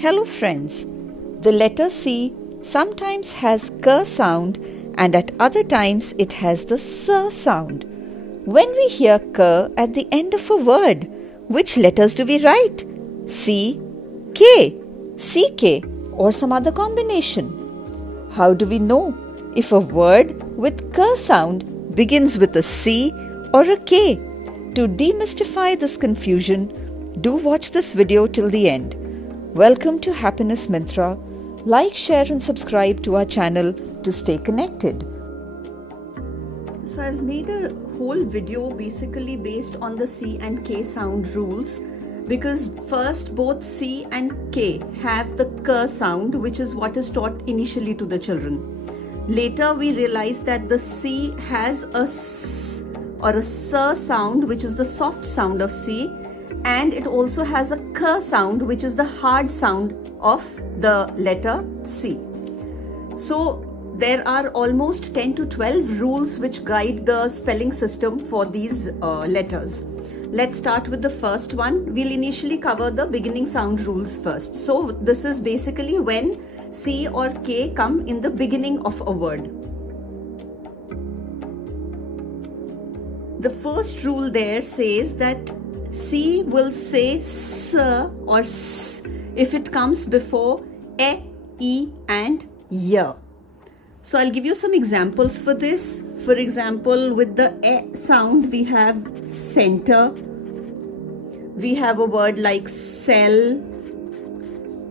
Hello friends, the letter C sometimes has K sound and at other times it has the S sound. When we hear K at the end of a word, which letters do we write? C, K, CK or some other combination? How do we know if a word with K sound begins with a C or a K? To demystify this confusion, do watch this video till the end. Welcome to Happiness Mintra. Like, share and subscribe to our channel to stay connected. So I've made a whole video basically based on the C and K sound rules, because first both C and K have the K sound, which is what is taught initially to the children. Later we realized that the C has a S or a S sound, which is the soft sound of C, and it also has a K sound, which is the hard sound of the letter C. So there are almost 10 to 12 rules which guide the spelling system for these letters. Let's start with the first one. We'll initially cover the beginning sound rules first. So this is basically when C or K come in the beginning of a word. The first rule there says that C will say S or S if it comes before E and Y. So I'll give you some examples for this. For example, with the E sound, we have center. We have a word like sell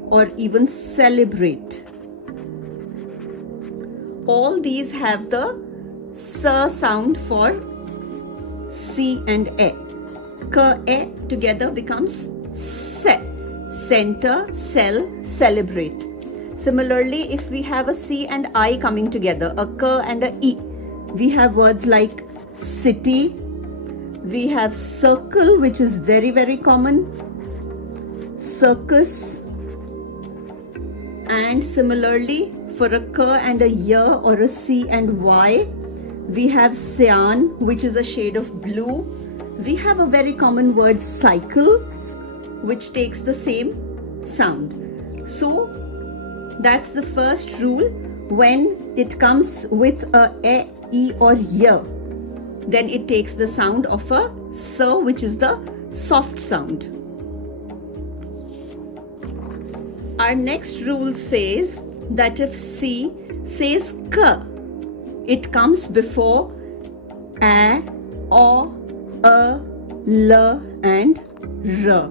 or even celebrate. All these have the S sound for C and E. K, E together becomes se. Center, sell, celebrate. Similarly, if we have a C and I coming together, a K and a E, we have words like city. We have circle, which is very, very common. Circus. And similarly, for a K and a Y or a C and Y, we have cyan, which is a shade of blue. We have a very common word cycle, which takes the same sound. So that's the first rule. When it comes with a E or Y, then it takes the sound of a S, which is the soft sound. Our next rule says that if C says K, it comes before A, O, L and R.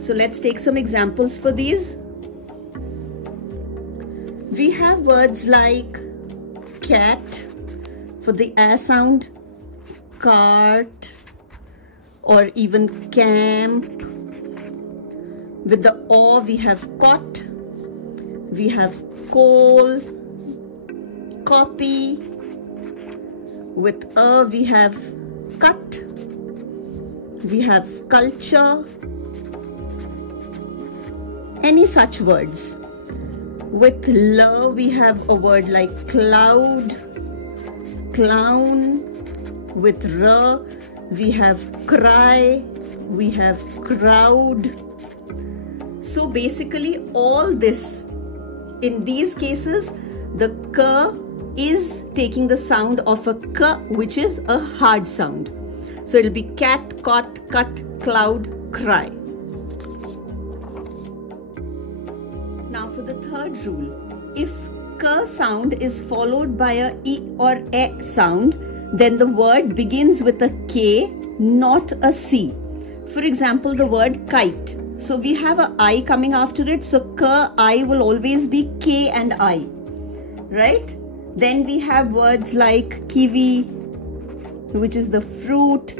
So let's take some examples for these. We have words like cat for the A sound, cart or even camp. With the O we have cot, we have coal, copy. With A we have cut, we have culture, any such words. With L we have a word like cloud, clown. With R we have cry, we have crowd. So basically all this, in these cases, the K is taking the sound of a K, which is a hard sound. So it'll be cat, cot, cut, cloud, cry. Now for the third rule, if K sound is followed by a E or E sound, then the word begins with a K, not a C. For example, the word kite. So we have a I coming after it, so K, I will always be K and I, right? Then we have words like kiwi, which is the fruit,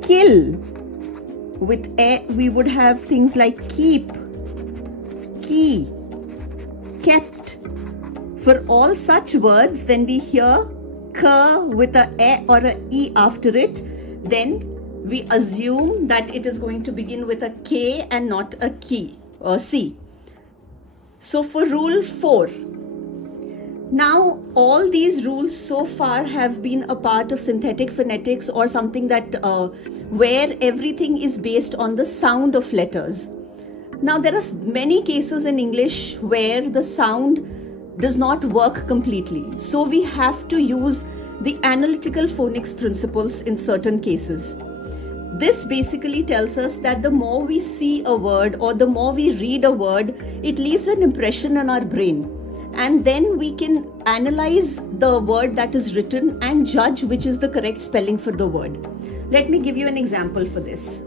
kill. With E, we would have things like keep, key, kept. For all such words, when we hear K with a E or a E after it, then we assume that it is going to begin with a K and not a key or C. So for rule 4, now all these rules so far have been a part of synthetic phonetics or something that where everything is based on the sound of letters. Now there are many cases in English where the sound does not work completely. So we have to use the analytical phonics principles in certain cases. This basically tells us that the more we see a word or the more we read a word, it leaves an impression in our brain. And then we can analyze the word that is written and judge which is the correct spelling for the word. Let me give you an example for this.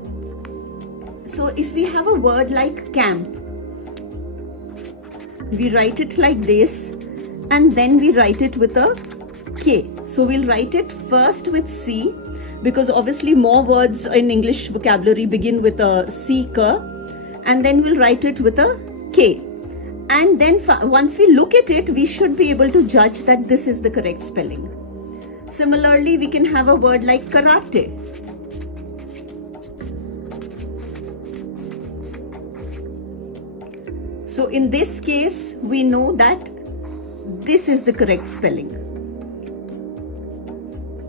So if we have a word like camp, we write it like this and then we write it with a K. So we'll write it first with C, because obviously more words in English vocabulary begin with a C, K, and then we'll write it with a K. And then once we look at it, we should be able to judge that this is the correct spelling. Similarly, we can have a word like karate. So in this case, we know that this is the correct spelling.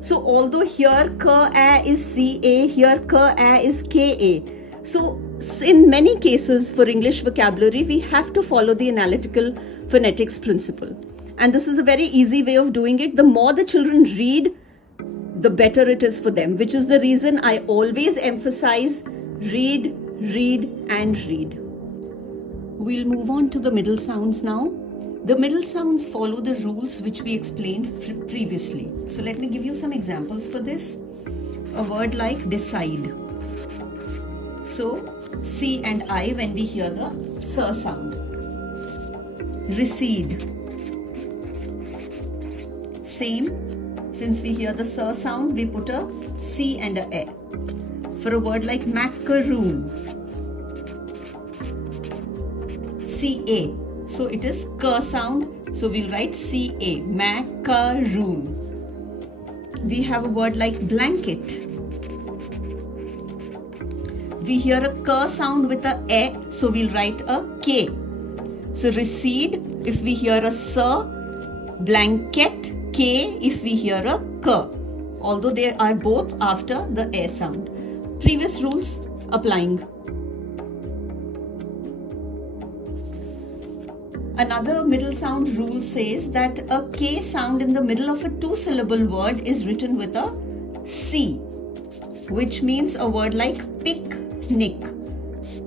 So although here ka is ca, here ka is ka. So in many cases for English vocabulary, we have to follow the analytical phonetics principle. And this is a very easy way of doing it. The more the children read, the better it is for them, which is the reason I always emphasize read, read and read. We'll move on to the middle sounds now. The middle sounds follow the rules which we explained previously. So let me give you some examples for this. A word like decide. So C and I when we hear the S sound. Recede. Same, since we hear the S sound, we put a C and a E. For a word like macaroon. CA. So it is K sound. So we'll write CA. Macaroon. We have a word like blanket. We hear a K sound with a E. So we'll write a K. So recede if we hear a S. Blanket. K if we hear a K. Although they are both after the E sound. Previous rules applying. Another middle sound rule says that a K sound in the middle of a two-syllable word is written with a C, which means a word like picnic.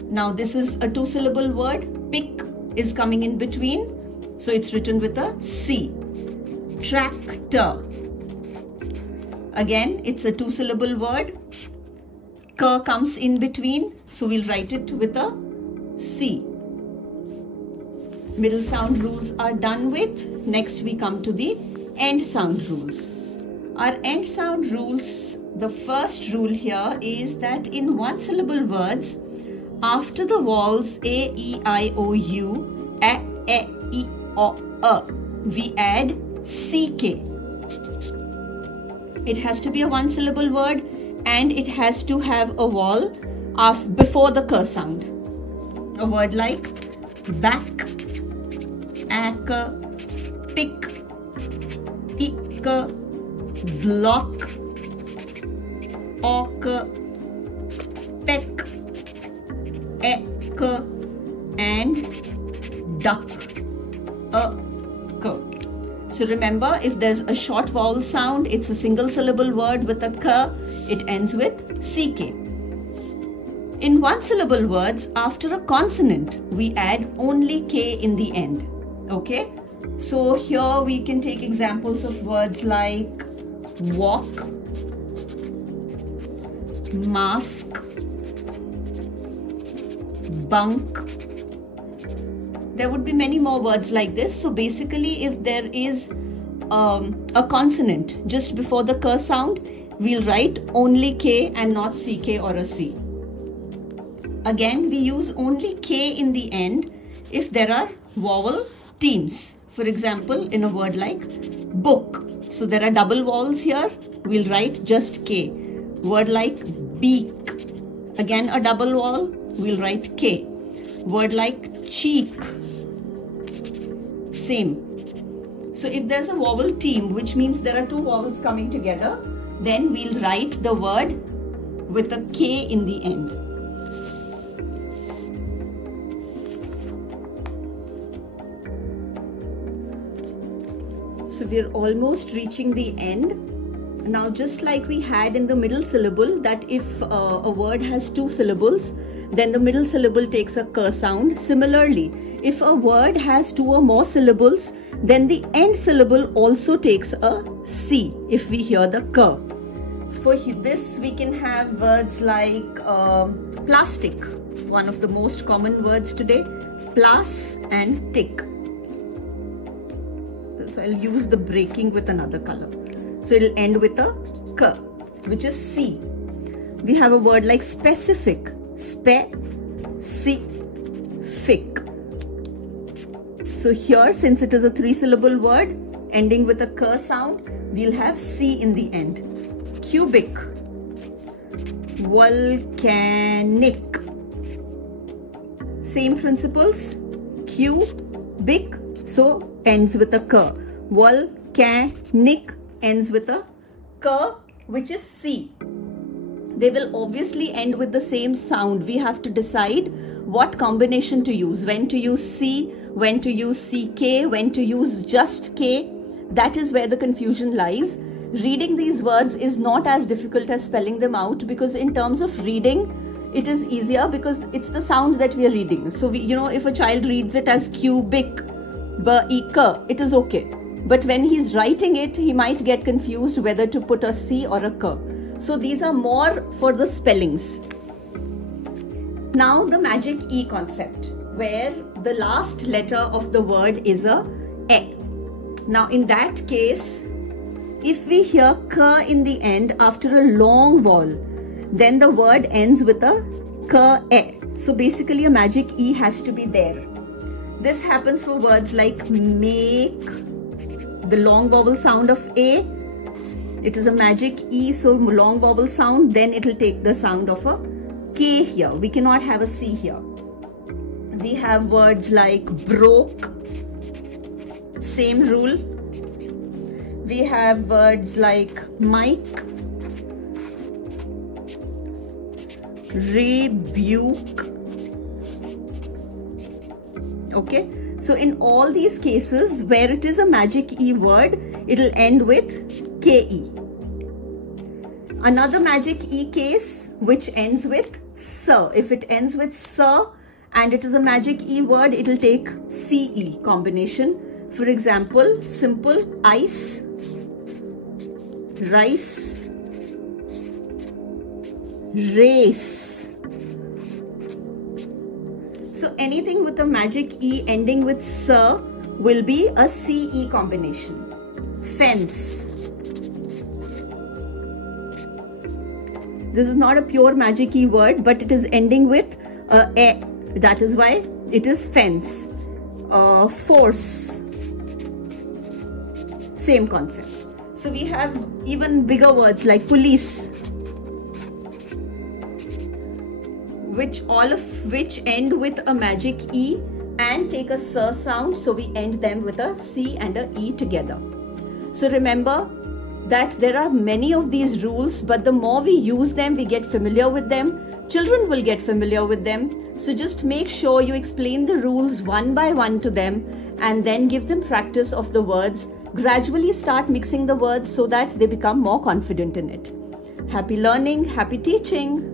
Now this is a two-syllable word. Pick is coming in between, so it's written with a C. Tractor. Again, it's a two-syllable word. K comes in between, so we'll write it with a C. Middle sound rules are done with. Next we come to the end sound rules. Our end sound rules, the first rule here is that in one syllable words, after the vowels A, E, I, O, U, A, E, I, O, we add CK. It has to be a one syllable word and it has to have a vowel before the K sound. A word like back, ack, pick, ick, block, awk, peck, ek, and duck, So remember, if there's a short vowel sound, it's a single syllable word with a K, it ends with CK. In one syllable words, after a consonant, we add only K in the end. Okay, so here we can take examples of words like walk, mask, bunk. There would be many more words like this. So basically, if there is a consonant just before the K sound, we'll write only K and not CK or a C. Again, we use only K in the end if there are vowel teams. For example, in a word like book. So there are double vowels here. We'll write just K. Word like beak. Again, a double vowel. We'll write K. Word like cheek. Same. So if there's a vowel team, which means there are two vowels coming together, then we'll write the word with a K in the end. So we're almost reaching the end. Now, just like we had in the middle syllable, that if a word has 2 syllables, then the middle syllable takes a k sound. Similarly, if a word has 2 or more syllables, then the end syllable also takes a c if we hear the k. For this, we can have words like plastic, one of the most common words today, plas and tick. So I'll use the breaking with another color. So it'll end with a k, which is C. We have a word like specific, specific. So here, since it is a 3-syllable word ending with a k sound, we'll have C in the end. Cubic, volcanic. Same principles, cubic, so ends with a k. Volcanic ends with a k, which is C. They will obviously end with the same sound. We have to decide what combination to use, when to use C, when to use CK, when to use just K. That is where the confusion lies. Reading these words is not as difficult as spelling them out, because in terms of reading, it is easier because it's the sound that we are reading. So if a child reads it as cubic, b-e-k, it is okay. But when he's writing it, he might get confused whether to put a C or a K. So these are more for the spellings. Now the magic E concept, where the last letter of the word is a E. Now in that case, if we hear K in the end after a long vowel, then the word ends with a K-E. So basically a magic E has to be there. This happens for words like make, the long vowel sound of A. It is a magic E, so long vowel sound, then it will take the sound of a K here. We cannot have a C here. We have words like broke, same rule. We have words like mic, rebuke. Okay, so in all these cases where it is a magic E word, it will end with KE. Another magic E case which ends with sir. If it ends with sir and it is a magic E word, it will take CE combination. For example, simple ice, rice, race. So anything with a magic E ending with sir will be a CE combination. Fence. This is not a pure magic E word, but it is ending with E. That is why it is fence. Force. Same concept. So we have even bigger words like police, all of which end with a magic E and take a sir sound. So we end them with a C and a E together. So remember that there are many of these rules, but the more we use them, we get familiar with them. Children will get familiar with them. So just make sure you explain the rules one by one to them and then give them practice of the words. Gradually start mixing the words so that they become more confident in it. Happy learning, happy teaching.